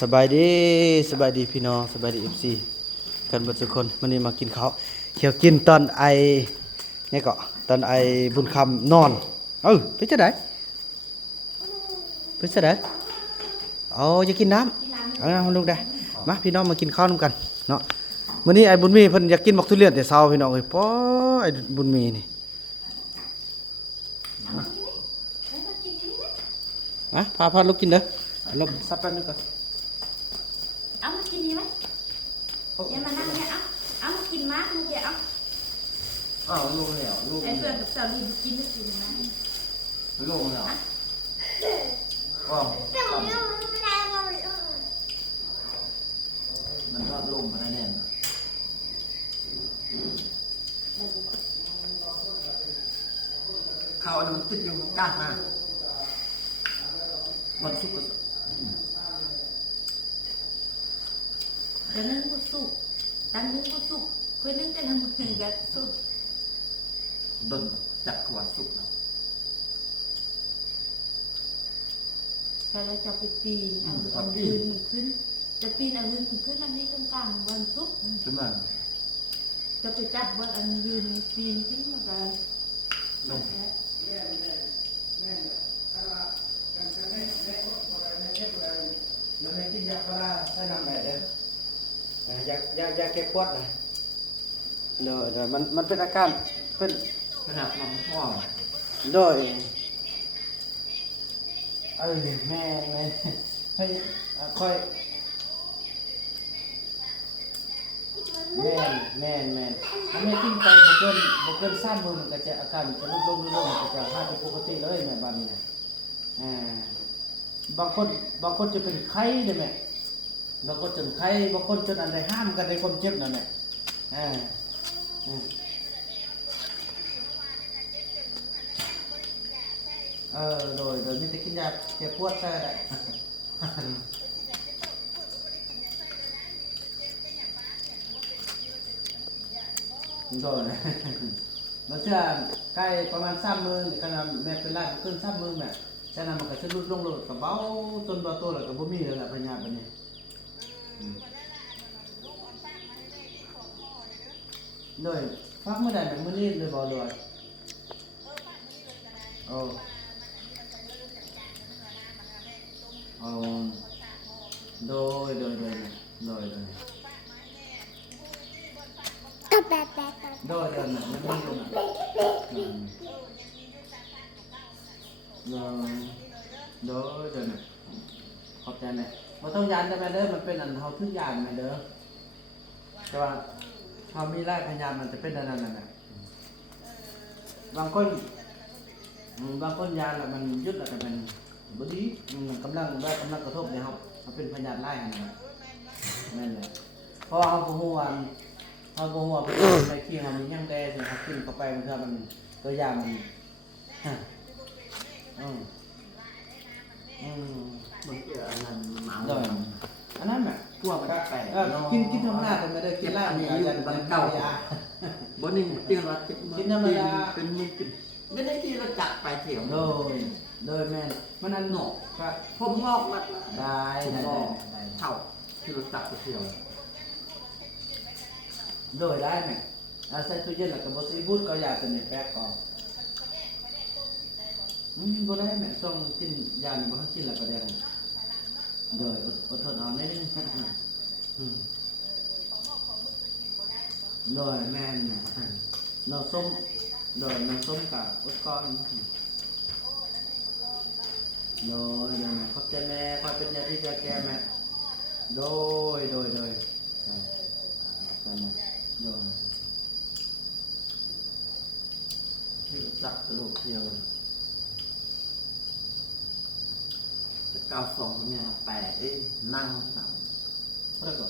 สบายดีสบายดีพี่น้องสบายดีFCกันเบิดทุกคนวันนี้มากินข้าวเขียวกินตอนไอเนี่ยก็ตอนไอบุญคำนอนไปจะได้ไปจะได้เอาจะกินน้ำเอาน้ำลูกได้มาพี่น้องมากินข้าวนำกันเนาะวันนี้ไอบุญมีเพิ่นอยากกินบักทุเรียนแต่เช้าพี่น้องเอ้ยป้อไอบุญมีนี่พาลูกกินเด้อลูกซับแป๊บนึงก่อนเอามากินดีไหมอย่ามานั่งเนี่ยเอามากินมากมึงอย่าเอาลูกแล้วลูกไอ้เพื่อนกับสาลีกินไม่กินนะลูกแล้วอ๋อมันชอบลงมาแน่นข้าวมันติดอยู่ก้างหน้ามันสุกก็แต่นึ่งก็สุกตั้งนึ่งก็สุกคุยนึ่งแต่ละมือก็สุกดนจัดขวาสุกแล้วใครเราจะไปปีนเอาพื้นมันขึ้นจะปีนเอาพื้นมันขึ้นอันนี้กลางๆวันสุกจุ๊บมันจะไปจับบนอันยืนปีนขึ้นมาก็สุกแล้วยังไม่กินยาพาราใช้น้ำแบบเด้อยาแก้ปวดนะเดี๋ยวมันเป็นอาการเป็นขนาดมันพ่อโดยแม่ให้ค่อยแม่อันนี้กินไปบ่เกิน3 มื้อมันก็จะอาการจะลดลงมันก็จะหายเป็นปกติเลยแม่บัดนี้นะบางคนจะเป็นไข้ได้ไหมบางคนจนไข้บางคนจนอันใดห้ามกันในความเจ็บนั่นแหละโดยมีแต่กินยาแก้ปวดใช่ได้โดยแล้วเชื่อใกล้ประมาณ3 มื้อขนาดแม่เป็นไรเกิน3 มื้อแม่ฉะนั้นมันก็จะลดลงกับเบาจนเบาตัวแล้วก็บ่มีแล้วล่ะพญาบัดนี้โดยฟักมื้อใดมื้อนี้เลยบ่เลยโอ้โดยโดยนั่นมันมีตรงนั้นโดยนะขอบใจแม่บ่ต้องยานแต่แม่เด้อมันเป็นอันเฮาถึงยานแม่เด้อแต่ว่าเฮามีไร่พยานมันจะเป็นอันนั้นน่ะบางคนยานแล้วมันยึดแล้วก็มันบ่ดีกำลังกระทบเนี่ยเฮาเป็นพยานไร่หั่นน่ะแม่นแหละเพราะเฮาบ่ฮู้ว่าเป็นในขี้เฮามีหยังแต่สิเฮากินเข้าไปมันคือมันตัวยามันมันเกิดอันนั้นหมาอันนั้นแหละพวกมันแปลกกินธรรมดาแต่ไม่ได้กินล่ามีอาการมันเก่าบนนี้ตีนวัดกินธรรมดาเป็นมือกินไม่ได้ที่เราจัดไปเถียวโดยแม่มันอันหนกครับผมงอกมาได้เท่าที่เราจัดไปเถียวโดยได้ไหมใส่ตู้เย็นแล้วก็บซีบูดก็อยากเป็นแป๊กก่อนบ่ได้แม่ต้องกินยาบ่กินแล้วก็แดงโดยอดทนเอานิดนึงโดยแม่นน้ำส้มกับอุดก้อนโดยแม่ขอบใจแม่คอยเป็นยาที่แก้แม่โดยที่จับกระโหลกเที่ยวเก้าสองคนเนี่ยแปดนั่งแล้วก็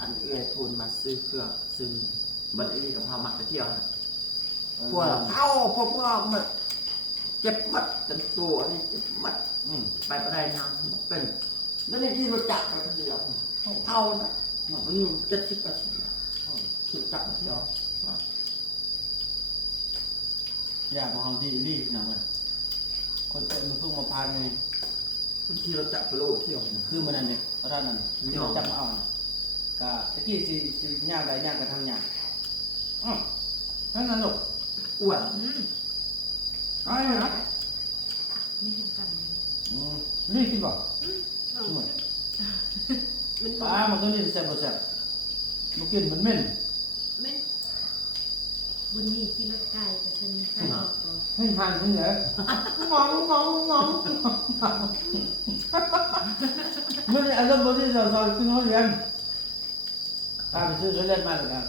อันเอื้อยทุนมาซื้อเครื่องซื้อบัตรกับพามักไปเที่ยวนะพวกเราผมก็มันเจ็บมัดจนตัวนี่เจ็บมัดไปได้นานเป็นนั่นเองที่เราจับไปเที่ยวเท่านะมัน70-80คือจับไปเที่ยวอยากมาเอาดีรีบหนังเลยคนเต็มมันเพิ่งมาพานไง ที่เราจับไปโลเที่ยวนะ คือมันนั่นเองเพราะท่านนั้นที่เราจับมาเอาน่ะก็ตะกี้สิย่างใดย่างกระทำย่างนั่นน่ะลูก อ้วน เอาเลยนะ นี่เห็นกัน รีบกินบ่ มัน ป้ามันก็นี่แซ่บบ่แซ่บบ่กินมันเหม็น ไม่บนนี้ขี่รถไกลแต่ฉันใส่ออกก่อน ให้ทานถึงเหรอ งองมื้อนี้อารมณ์บ่ดีซอยๆขึ้นห้องเรียนพาไปซื้อเรียนมาแล้วกัน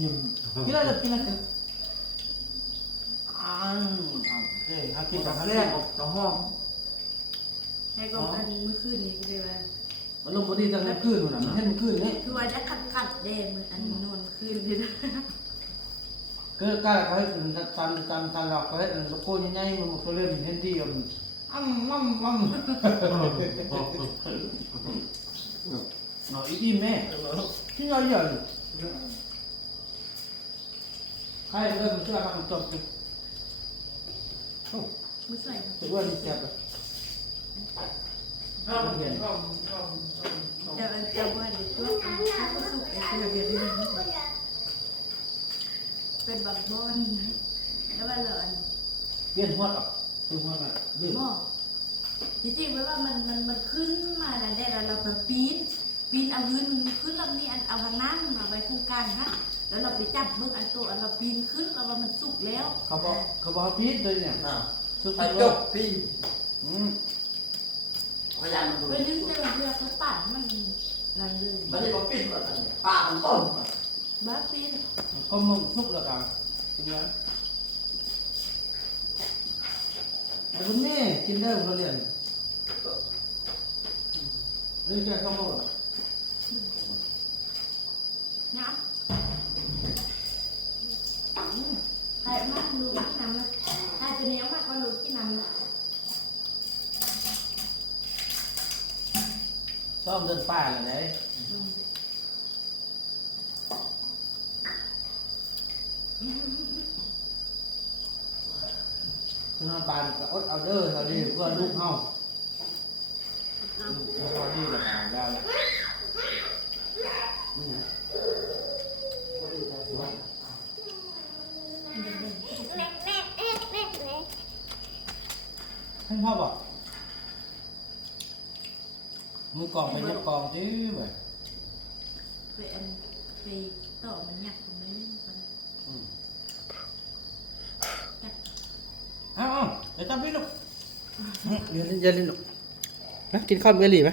ยิ้มกินอะไรกินอะไรเอาโอเคหากินกับ แร แร ก ก ต่อห้อง ให้ก็อันนี้เมื่อคืนนี้ก็เลยว่า อารมณ์บ่ดีตั้งแต่คืนนู่นน่ะมันเห็นมันคืนนี่ คือว่าจะขัดแดงมืออันนอนคืนเลยนะ ก็กล้าเขาให้ตามหลักเขาให้โลโก้ใหญ่ๆมันก็เล่นเห็นดีกับเนาะอีแม่ที่เราใหญ่ใครเริ่มเชื่อมันจบ มือใส่ ถือว่าดีแซ่บเลย เดี๋ยวว่าเดี๋ยวตัวเขาก็สุกไอ้เสือเดี๋ยวเป็นบักบอนแล้วว่าเหลืออัน เปลี่ยนหัวออกคือหัวมาดื้อ หม้อจริงๆไว้ว่ามันขึ้นมาแล้วได้แล้วเราแบบปีนเอายืนขึ้นแล้วนี่อันเอาทางน้ำมาไว้คู่กลางฮะแล้วเราไปจับเบื้องอันตัวอันเราปีนขึ้นเราว่ามันสุกแล้ว เขาบอกพีชเลยเนี่ย น่ะ สุด ไป เล จ ย บพี่ พยานมันดู ไปดึงแต่เรือเขาปัดมันนั่นเลย มันได้ก็ปิดหมดเลยปากมันต้น บ้าปีน ก็มึงสุกแล้วกันกินไหมคุณแม่กินได้ผมเรียนนี่แกข้าวโพด นะใครมากรู้ที่นำนะใครจะเนี้ยมากก็รู้ที่นำนะ ซ้อมเดินป่าเลยไหนคือน้ำปลาก็อดเอาเด้อตอนนี้เพื่อลูกเฮาลูกพอดีกับเราได้แล้วนี่ไงให้พ่อบอกมือกองไปยับกองที่แบบ ไปอันไปต่อมันหยักตรงนั้นมัน อ้าวเดี๋ยวจับพี่ลูกอย่าเล่นลูกนะกินข้าวเบอร์รี่ไหม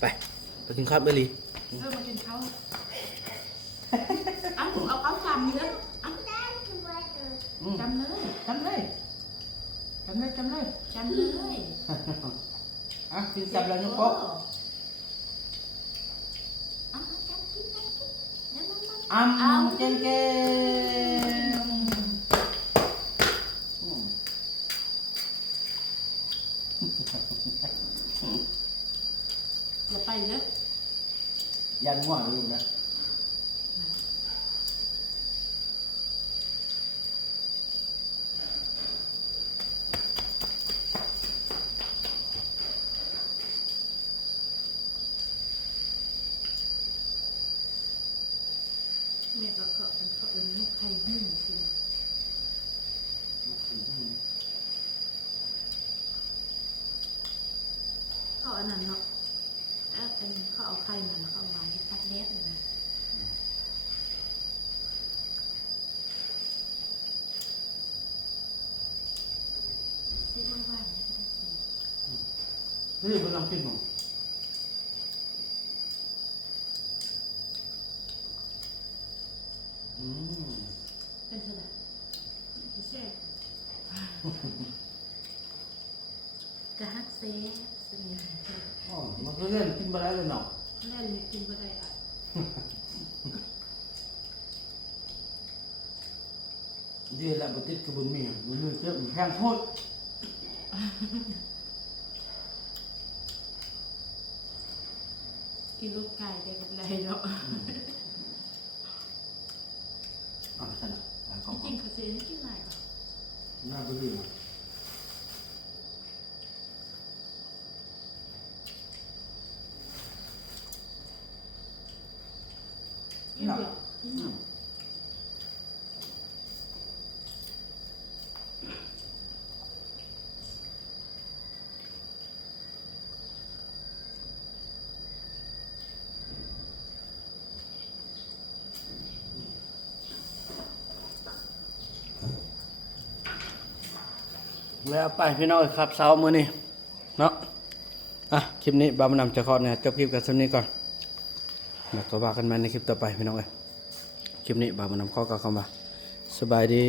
ไปกินข้าวเบอร์รี่ มากินเขาเอาหนูเอาเขาจำเลยเอาจำเลย จำเลยจำเลยจำเลย จำเลย อ่ะกินจับแล้วยังโป๊ะ เอาจำกินแล้วเก่งเก่งอย่าไปเลย ยันง่วงเลยลูกนะแม่ก็เขาเป็นลูกไข่หิ้งสิเขาอันนั้นเนาะอันเขาเอาไข่มาแล้วเขาเอาวางที่พัดแดดเลยนะเส้นว่างๆนี่ก็ได้เสีย นี่เป็นลำกินมั้งเป็นสลัดไม่ใช่กระฮักเซ่สนิท อ๋อมันก็เล่นกินไปแล้วเลยเนาะ แม่เลยกินก็ได้อ่ะ เดี๋ยวละบุตรคือบุญมีบุญมีเจ้าแข้งโคตร กินลูกไก่ได้กับไรเนาะ อ่ะขนาดกอง จริงเขาซื้อให้กินหลายก่อน น่าบุญมี กินเดียว แล้วไปพี่น้องครับเช้ามื้อนี้เนาะคลิปนี้บาวมานำจะขอเนี่ยจบคลิปกันสักนี้ก่อนแล้วก็ว่ากันใหม่ในคลิปต่อไปพี่น้องคลิปนี้บาวมานำขอกล่าวคำว่าสบายดี